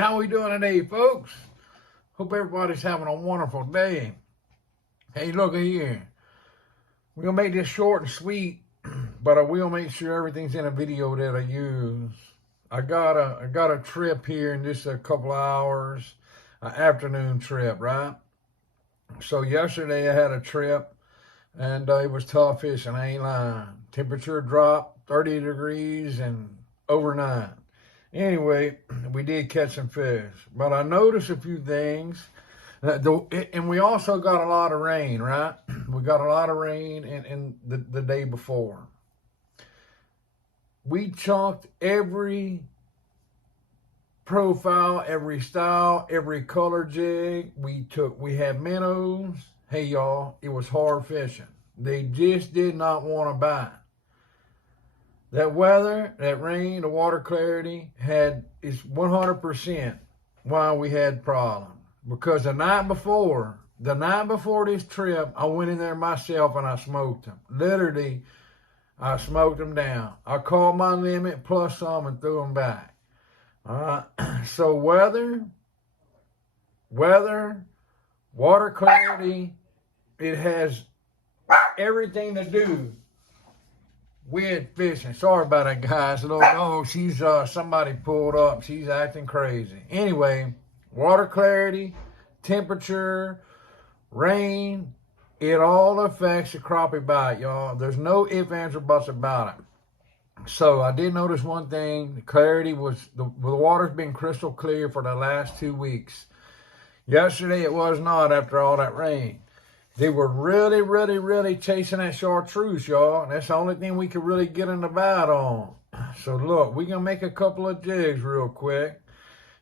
how we doing today, folks? Hope everybody's having a wonderful day. Hey, look here. We're gonna make this short and sweet, but I will make sure everything's in a video that I use. I got a trip here in just a couple of hours, an afternoon trip, right? So yesterday I had a trip, and it was tough fishing. I ain't lying. Temperature dropped 30 degrees and overnight. Anyway, we did catch some fish, but I noticed a few things. And we also got a lot of rain, right? We got a lot of rain in the day before. We chunked every profile, every style, every color jig. We had minnows. Hey, y'all, it was hard fishing. They just did not want to bite. That weather, that rain, the water clarity is 100% why we had problems. Because the night before this trip, I went in there myself and I smoked them. Literally, I smoked them down. I caught my limit plus some and threw them back. All right. So weather, water clarity, it has everything to do with fishing. Sorry about that, guys. Look, oh, she's somebody pulled up. She's acting crazy. Anyway, water clarity, temperature, rain, it all affects the crappie bite, y'all. There's no ifs, ands, or buts about it. So I did notice one thing. The clarity the water's been crystal clear for the last 2 weeks. Yesterday it was not after all that rain. They were really chasing that Chartreuse, y'all. And that's the only thing we could really get in the bite on. So look, we're going to make a couple of jigs real quick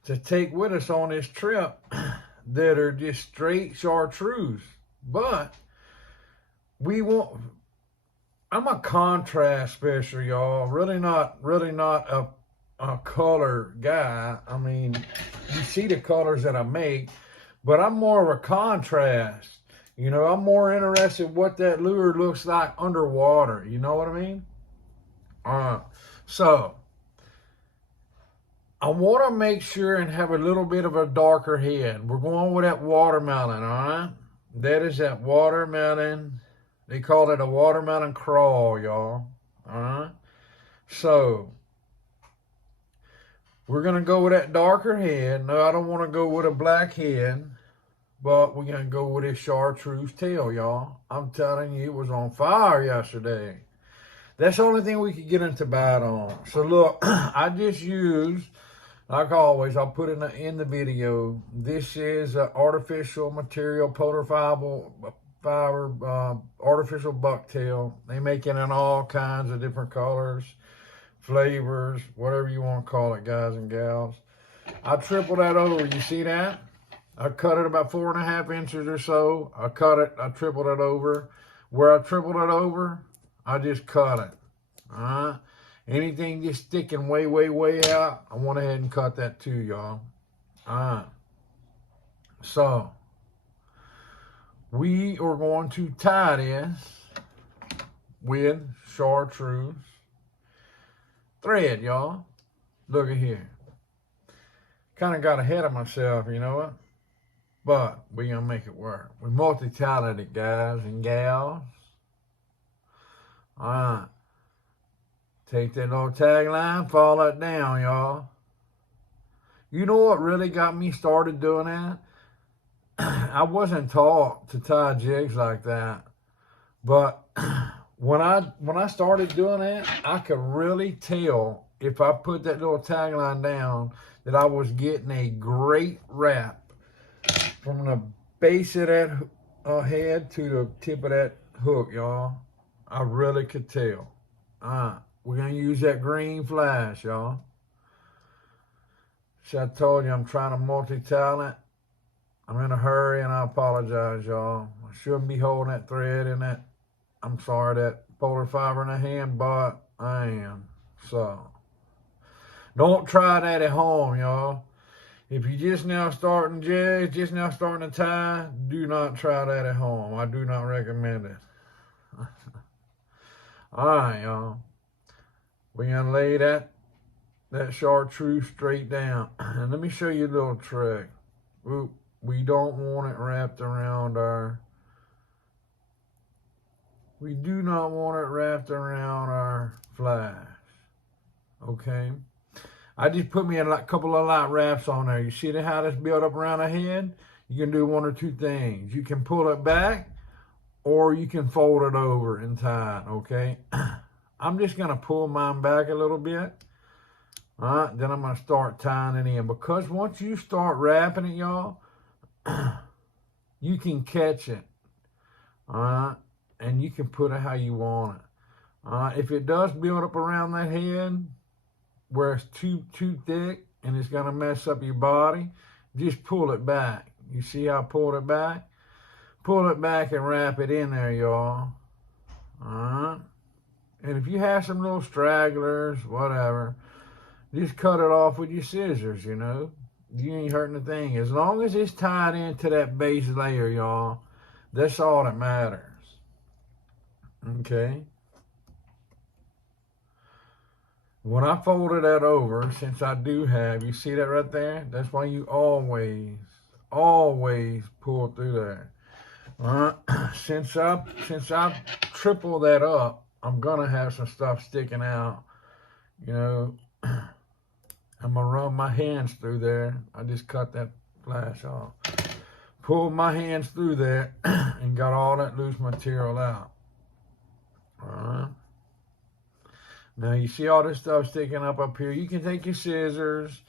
to take with us on this trip that are just straight Chartreuse. But I'm a contrast fisher, y'all. Really not a color guy. I mean, you see the colors that I make, but I'm more of a contrast. You know, I'm more interested in what that lure looks like underwater. You know what I mean? So I want to make sure and have a little bit of a darker head. We're going with that watermelon, all right? That is that watermelon. They call it a watermelon crawl, y'all. All right? So we're going to go with that darker head. No, I don't want to go with a black head. But we're going to go with this Chartreuse tail, y'all. I'm telling you, it was on fire yesterday. That's the only thing we could get into bite on. So, look, I just used, like always, I'll put it in the video. This is an artificial material, polar fiber, artificial bucktail. They make it in all kinds of different colors, flavors, whatever you want to call it, guys and gals. I tripled that over. You see that? I cut it about 4.5 inches or so. I tripled it over. Where I tripled it over, I just cut it. All right? Anything just sticking way out, I went ahead and cut that too, y'all. All right. So, we are going to tie this with Chartreuse thread, y'all. Look at here. Kind of got ahead of myself, you know what? But we're going to make it work. We're multi-talented, guys and gals. All right. Take that little tagline, fall it down, y'all. You know what really got me started doing that? I wasn't taught to tie jigs like that. But when I started doing that, I could really tell if I put that little tagline down that I was getting a great wrap. From the base of that head to the tip of that hook, y'all. I really could tell. All right. We're going to use that green flash, y'all. See, I told you I'm trying to multi-talent. I'm in a hurry, and I apologize, y'all. I shouldn't be holding that thread in that. I'm sorry, that polar fiber in the hand, but I am. So, don't try that at home, y'all. If you're just now starting jigs, just now starting to tie, do not try that at home. I do not recommend it. All right, y'all. We're going to lay that that chartreuse straight down. And let me show you a little trick. We don't want it wrapped around we do not want it wrapped around our flash. Okay? I just put me a couple of light wraps on there. You see how that's built up around the head? You can do one or two things. You can pull it back, or you can fold it over and tie it, okay? I'm just going to pull mine back a little bit. All right, then I'm going to start tying it in. Because once you start wrapping it, y'all, you can catch it. All right, and you can put it how you want it. If it does build up around that head, where it's too thick and it's going to mess up your body, just pull it back. You see how I pulled it back? Pull it back and wrap it in there, y'all. All right. And if you have some little stragglers, whatever, just cut it off with your scissors, you know. You ain't hurting the thing. As long as it's tied into that base layer, y'all, that's all that matters. Okay. When I folded that over, since I do have, you see that right there? That's why you always pull through there. Since I triple that up, I'm gonna have some stuff sticking out. You know, I'm gonna run my hands through there. I just cut that flash off. Pulled my hands through there and got all that loose material out. All right. Now, you see all this stuff sticking up here. You can take your scissors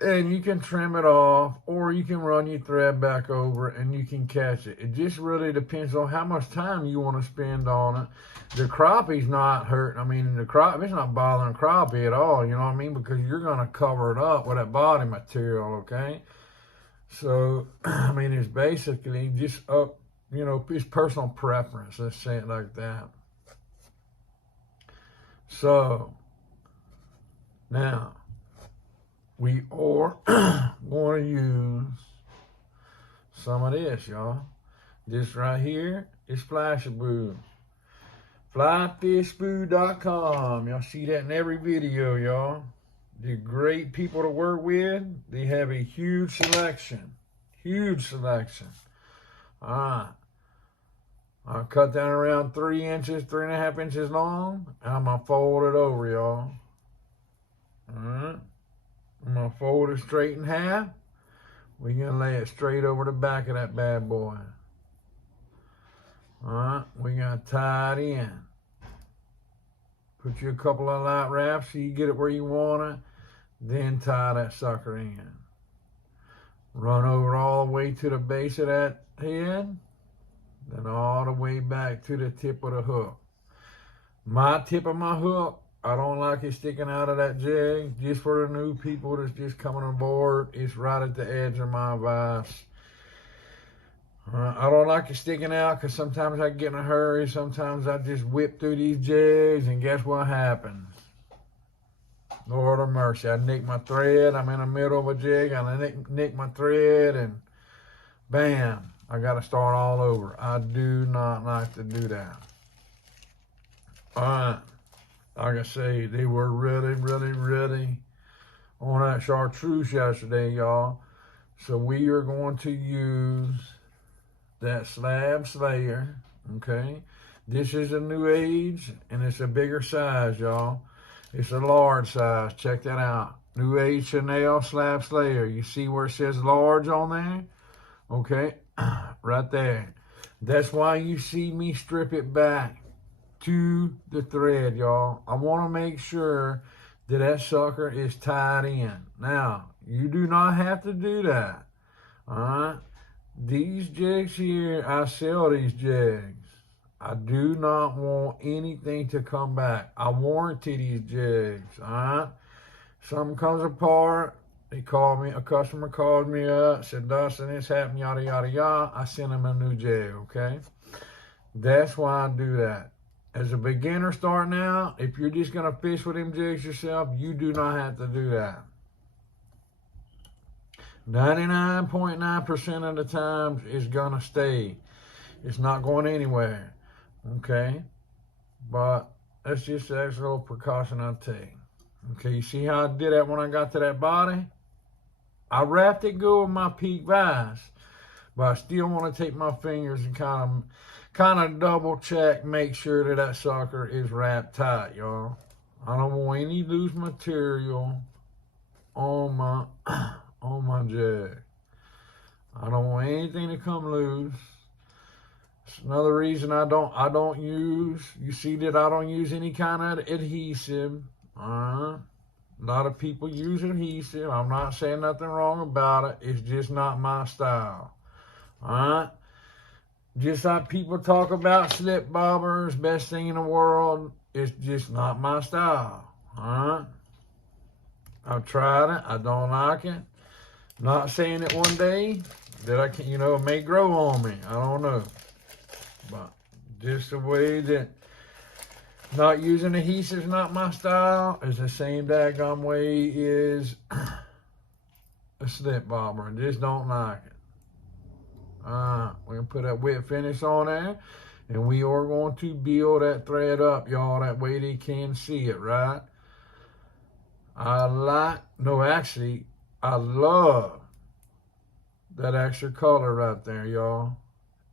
and you can trim it off, or you can run your thread back over and you can catch it. It just really depends on how much time you want to spend on it. The crappie's not hurting. I mean, it's not bothering crappie at all, you know what I mean? Because you're going to cover it up with that body material, okay? So, I mean, it's basically just up, you know, it's personal preference. Let's say it like that. So, now, we are going to use some of this, y'all. This right here is Flashaboo. Flyfishboo.com. Y'all see that in every video, y'all. They're great people to work with. They have a huge selection. Huge selection. All right. I'll cut down around 3 inches, 3.5 inches long, and I'm going to fold it over, y'all. All right. I'm going to fold it straight in half. We're going to lay it straight over the back of that bad boy. All right. We're going to tie it in. Put you a couple of light wraps so you get it where you want it. Then tie that sucker in. Run over all the way to the base of that head. Then all the way back to the tip of the hook. My tip of my hook, I don't like it sticking out of that jig. Just for the new people that's just coming on board, it's right at the edge of my vise. I don't like it sticking out because sometimes I get in a hurry. Sometimes I just whip through these jigs, and guess what happens? Lord of mercy, I nick my thread. I'm in the middle of a jig, and I nick my thread, and bam. I got to start all over. I do not like to do that. All right. Like I say, they were really on that chartreuse yesterday, y'all. So we are going to use that slab slayer, okay? This is a new age, and it's a bigger size, y'all. It's a large size. Check that out. New Age Chanel slab slayer. You see where it says large on there? Okay. Right there. That's why you see me strip it back to the thread, y'all. I want to make sure that that sucker is tied in. Now, you do not have to do that. All right? These jigs here, I sell these jigs. I do not want anything to come back. I warranty these jigs. All right? Something comes apart. A customer called me up, said, Dustin, this happened, yada, yada, yada. I sent him a new jig, okay? That's why I do that. As a beginner starting out, if you're just going to fish with them jigs yourself, you do not have to do that. 99.9% of the time, it's going to stay. It's not going anywhere, okay? But that's just an extra little precaution I take. Okay, you see how I did that when I got to that body? I wrapped it good with my peak vise, but I still want to take my fingers and kind of double check, make sure that that sucker is wrapped tight, y'all. I don't want any loose material on my on my jig. I don't want anything to come loose. It's another reason I don't use. You see that I don't use any kind of adhesive. A lot of people use adhesive. I'm not saying nothing wrong about it. It's just not my style. Alright? Just like people talk about slip bobbers, best thing in the world, it's just not my style. Alright? I've tried it. I don't like it. Not saying that one day that I can, it may grow on me. I don't know. But just the way that not using adhesive is not my style is the same daggone way is a slip bobber. I just don't like it. We're going to put that wet finish on there. And we are going to build that thread up, y'all. That way they can see it, right? I love that extra color right there, y'all.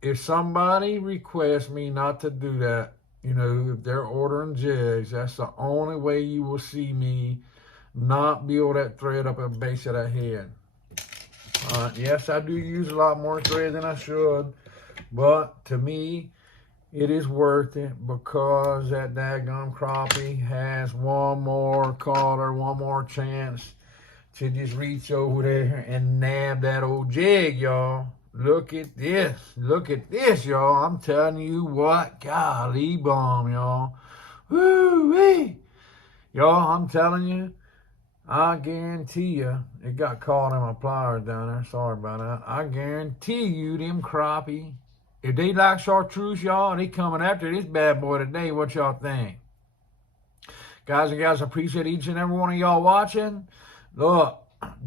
If somebody requests me not to do that, if they're ordering jigs, that's the only way you will see me not build that thread up at the base of that head. Yes, I do use a lot more thread than I should, but to me, it is worth it because that daggum crappie has one more color, one more chance to just reach over there and nab that old jig, y'all. Look at this. Look at this, y'all. I'm telling you what. Golly bomb, y'all. Woo-wee. Y'all, I'm telling you, I guarantee you, it got caught in my pliers down there. Sorry about that. I guarantee you, them crappie, if they like Chartreuse, y'all, they coming after this bad boy today. What y'all think? Guys and gals, I appreciate each and every one of y'all watching. Look,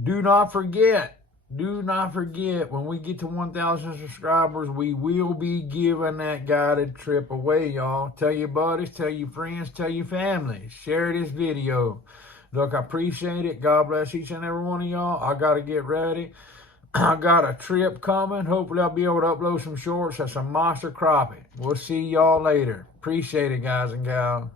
do not forget, when we get to 1,000 subscribers, we will be giving that guided trip away, y'all. Tell your buddies, tell your friends, tell your family. Share this video. Look, I appreciate it. God bless each and every one of y'all. I got to get ready. I got a trip coming. Hopefully, I'll be able to upload some shorts. That's a monster crappie. We'll see y'all later. Appreciate it, guys and gals.